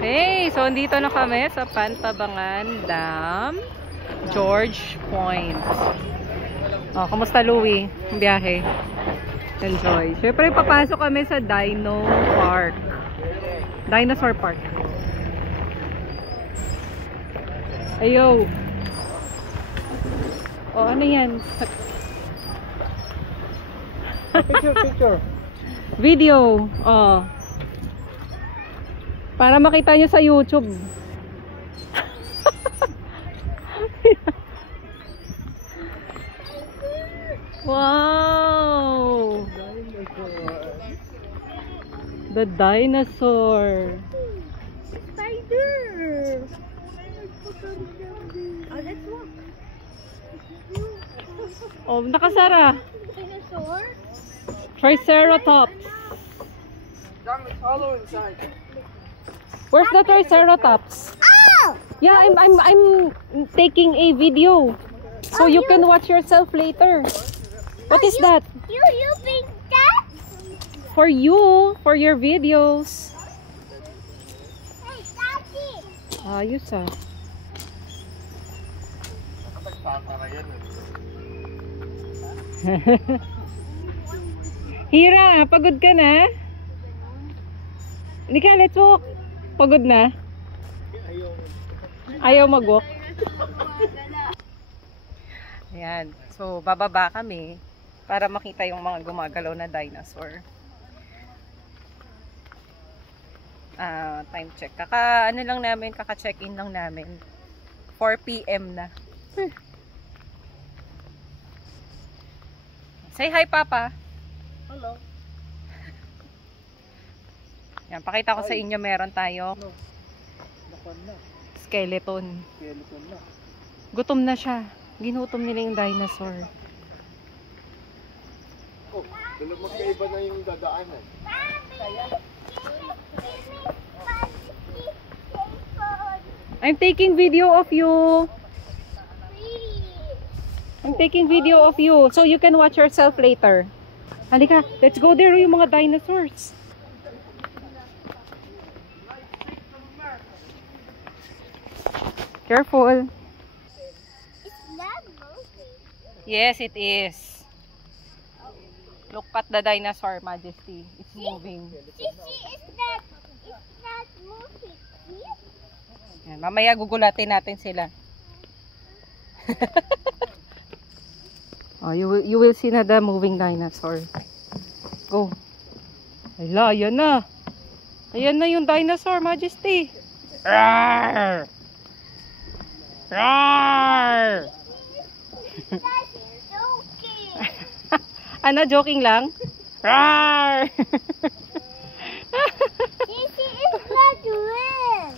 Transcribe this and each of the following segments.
Hey, so andito na kami sa Pantabangan Dam, George Point. Oh, kamusta Louie? Ang biyahe. Enjoy. Syempre papasok kami sa Dino Park. Dinosaur Park. Ayo. Oh, ano yan? Picture. Video. Oh. Para makita nyo sa YouTube. Wow! The dinosaur. Spider. Oh, let's walk. Oh, nakasara. Dinosaur? Triceratops. Damn, it's hollow inside. Where's the Triceratops? Oh! Yeah, I'm taking a video. So you can watch yourself later. What is that? You think that? For you, for your videos. Hey, Daddy. Ayos ah. Hira, pagod ka na? Hindi ka, let's walk. Pagod na? Ayaw mag-walk? Ayan. So, bababa kami para makita yung mga gumagalaw na dinosaur. Time check. Ano lang namin, kaka-check-in lang namin. 4 PM na. Say hi, Papa. Hello. Yan, pakita ko sa inyo, meron tayo skeleton. Skeleton na. Gutom na siya. Ginutom nila yung dinosaur. Oh, magkaiba na yung dadaanan. I'm taking video of you. I'm taking video of you so you can watch yourself later. Halika, let's go there yung mga dinosaurs. Careful. It's not moving. Yes, it is. Look at the dinosaur, Majesty. It's moving. Sissy, it's not moving. See? Yan, mamaya gugulatin natin sila. Oh, you will see na the moving dinosaur. Go. Ayla, ayan na. Ayan na yung dinosaur, Majesty. Rawr! Rawr! Joking. Ano, joking lang? Rawr! Sissy, it's not real.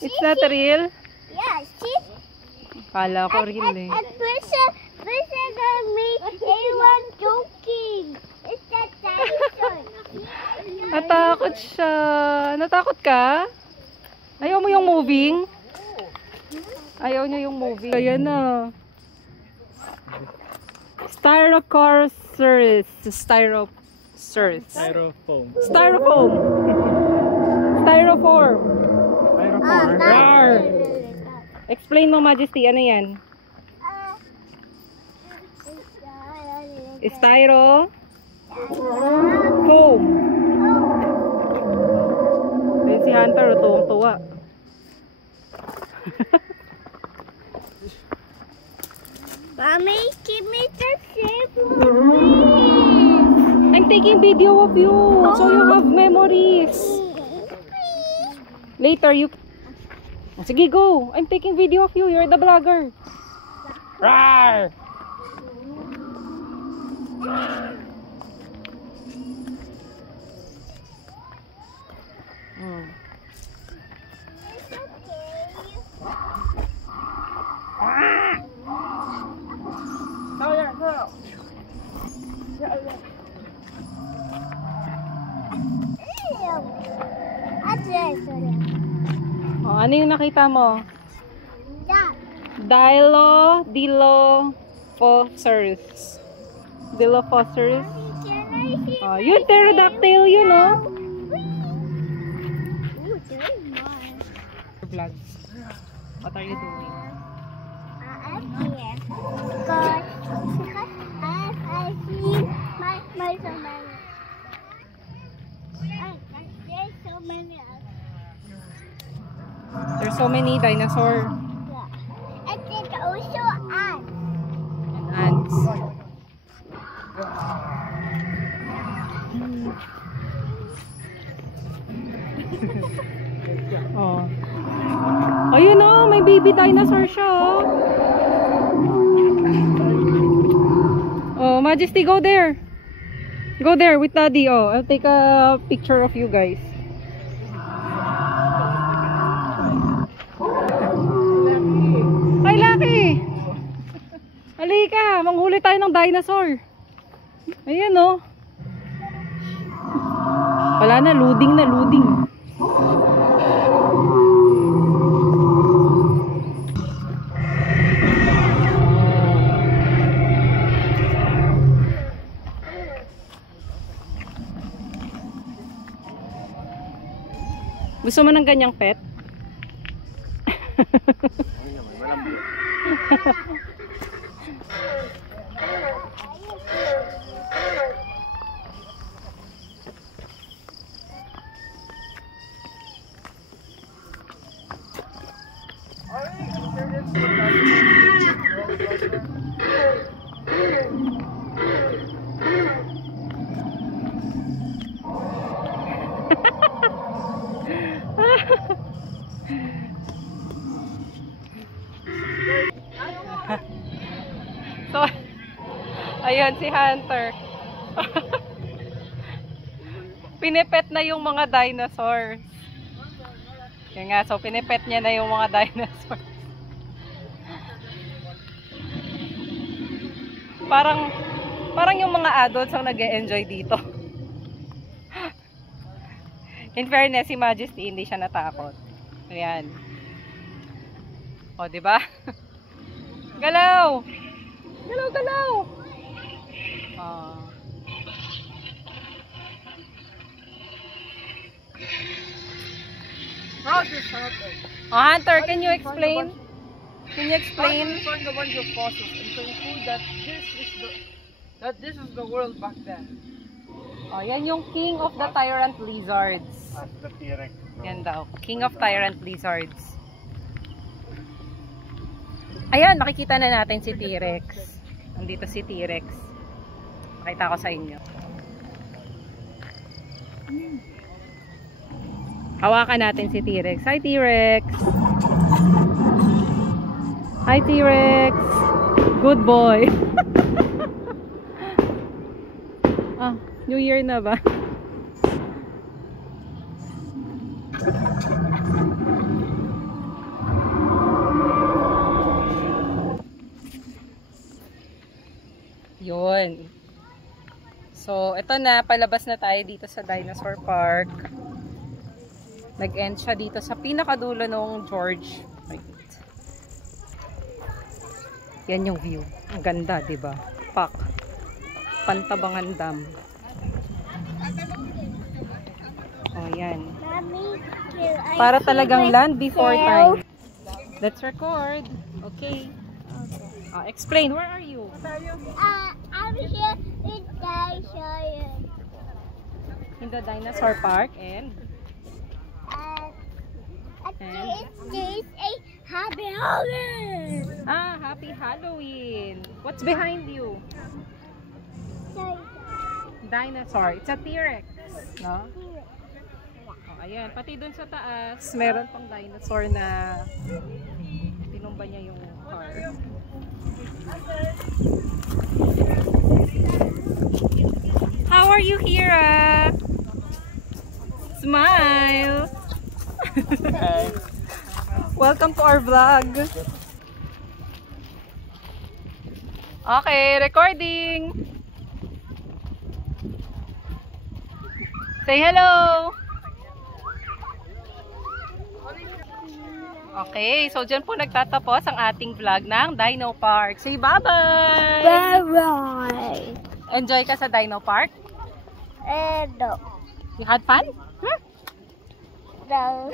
It's not real? Yeah, see? Kala ko real eh. At person and me, everyone joking. It's that dinosaur. Natakot siya. Natakot ka? Ayaw mo yung moving? Ayaw niya yung moving. Ayan na. Styrocosaurus. Styrosaurus. Styrofoam. Styrofoam. Styroform. Styrofoam. Rawr. Explain mo, Majesty. Ano yan? Styro. Foam. Ayun si Hunter. Tuwang-tuwa. Mommy, give me the shape. I'm taking video of you. So you have memories. Later you... Sige, go. I'm taking video of you. You're the vlogger. Rawr! Oh, ano yung nakita mo? Dilophosaurus. Dilophosaurus. Oh, yun, pterodactyl yun, oh. Ooh, there's mine. vlogs. What are you doing? I'm here because I see my so many. There's so many. There's so many dinosaur Yeah. And there's also ants. and ants. Oh. Ayun oh, may baby dinosaur siya oh. Oh, Majesty, go there. Go there with Daddy. Oh, I'll take a picture of you guys. Ay, Lucky! Halika, manghuli tayo ng dinosaur. Ayan oh. Wala na, loading na, loading. Gusto mo ng ganyang pet? So, ayun si Hunter. Pinipet na yung mga dinosaurs. Yan nga, so pinipet niya na yung mga dinosaurs. Parang yung mga adults ang nag-e-enjoy dito. In fairness, si Majesty hindi siya natakot. Ayan. O, diba? Galaw! Galaw, galaw! How this happened? Oh, Hunter, can you explain? Can you explain? Find a bunch of fossils and conclude that this is the world back then. Oh, yan yung king of the tyrant lizards. As the T-Rex. Yan daw. King of tyrant lizards. Ayan, makikita na natin si T-Rex. Nandito si T-Rex. Pakita ko sa inyo. Hawakan natin si T-Rex. Hi, T-Rex! Hi, T-Rex! Good boy! Ah, New Year na ba? Yun. So, ito na. Palabas na tayo dito sa Dinosaur Park. Nag-end siya dito sa pinakadulo ng George. Wait. Yan yung view. Ang ganda, diba? Park. Pantabangan Dam. Oh, yan. Para talagang land before time. Let's record. Okay. Explain. Where are you? I'm here with dinosaur. In the Dinosaur Park and This is a Happy Halloween. ah, Happy Halloween. What's behind you? Dinosaur. It's a T-Rex, no? Oh, ayan, pati dun sa taas, meron pang dinosaur na tinumba niya yung car. How are you, Hira? Smile! Welcome to our vlog. Okay, recording. Say hello. Okay, so dyan po nagtatapos ang ating vlog ng Dino Park. Say bye-bye! Bye-bye. Enjoy ka sa Dino Park? No. You had fun? No.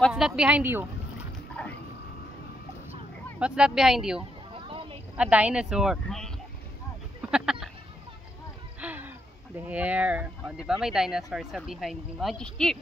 What's that behind you? What's that behind you? A dinosaur. There. O, di ba may dinosaur sa behind ni Majesty?